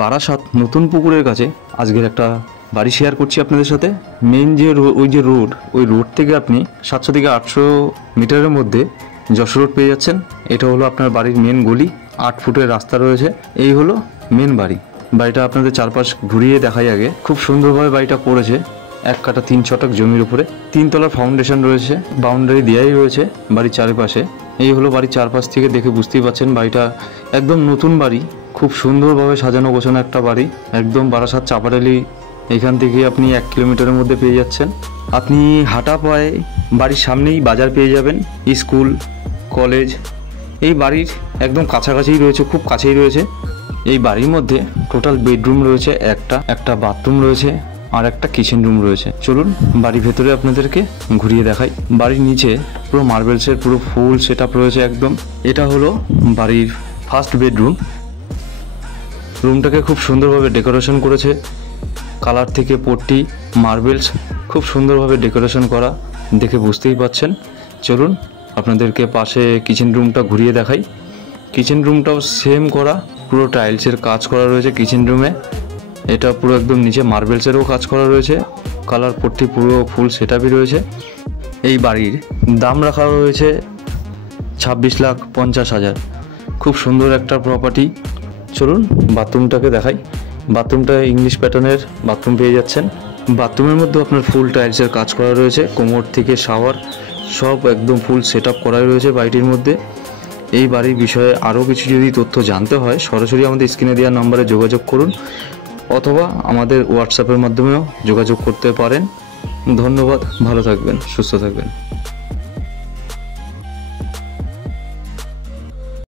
বারাসাত নতুন পুকুরের কাছে আজকের একটা বাড়ি শেয়ার করছি আপনাদের সাথে। মেন যে ওই রোড থেকে আপনি 700 থেকে 800 মিটারের মধ্যে যশোর রোড পেয়ে যাচ্ছেন। এটা হলো আপনার বাড়ির মেন গলি, 8 ফুটের রাস্তা রয়েছে। এই হলো মেন বাড়ি। বাড়িটা আপনাদের চারপাশ ঘুরিয়ে দেখাই আগে। খুব সুন্দরভাবে বাড়িটা করেছে, 1 কাঠা 3 ছটাক জমির উপরে, 3 তলার ফাউন্ডেশন রয়েছে, বাউন্ডারি দেওয়াই রয়েছে বাড়ির চারপাশে। এই হলো বাড়ির চারপাশ থেকে দেখে বুঝতেই পারছেন বাড়িটা একদম নতুন বাড়ি, খুব সুন্দরভাবে সাজানো গোছানো একটা বাড়ি। একদম বারাসাত চাপাডালি এখান থেকে আপনি 1 কিলোমিটারের মধ্যে পেয়ে যাচ্ছেন। আপনি হাঁটা পায়ে বাড়ির সামনেই বাজার পেয়ে যাবেন, স্কুল কলেজ এই বাড়ির একদম কাছাকাছিই রয়েছে, খুব কাছেই রয়েছে। এই বাড়ির মধ্যে টোটাল বেডরুম রয়েছে একটা বাথরুম রয়েছে আর একটা কিচেন রুম রয়েছে। চলুন বাড়ির ভেতরে আপনাদেরকে ঘুরিয়ে দেখাই। বাড়ির নিচে পুরো মার্বেলসের পুরো ফুল সেট আপ রয়েছে একদম। এটা হলো বাড়ির ফার্স্ট বেডরুম। রুমটাকে খুব সুন্দরভাবে ডেকোরেশন করেছে, কালার থেকে পট্টি মার্বেলস খুব সুন্দরভাবে ডেকোরেশন করা, দেখে বুঝতেই পাচ্ছেন। চলুন আপনাদেরকে পাশে কিচেন রুমটা ঘুরিয়ে দেখাই। কিচেন রুমটাও সেম করা, পুরো টাইলসের কাজ করা রয়েছে কিচেন রুমে। এটা পুরো একদম নিচে মার্বেলসেরও কাজ করা রয়েছে, কালার পট্টি পুরো ফুল সেটআপই রয়েছে। এই বাড়ির দাম রাখা রয়েছে 26,50,000। খুব সুন্দর একটা প্রপার্টি। চলুন বাথরুমটাকে দেখাই। বাথরুমটা ইংলিশ প্যাটার্নের বাথরুম পেয়ে যাচ্ছেন। বাথরুমের মধ্যে আপনার ফুল টাইলসের কাজ করা রয়েছে, কোমর থেকে শাওয়ার সব একদম ফুল সেট আপ করা রয়েছে বাড়িটির মধ্যে। এই বাড়ির বিষয়ে আরও কিছু যদি তথ্য জানতে হয় সরাসরি আমাদের স্ক্রিনে দেওয়া নম্বরে যোগাযোগ করুন, অথবা আমাদের হোয়াটসঅ্যাপের মাধ্যমেও যোগাযোগ করতে পারেন। ধন্যবাদ, ভালো থাকবেন, সুস্থ থাকবেন।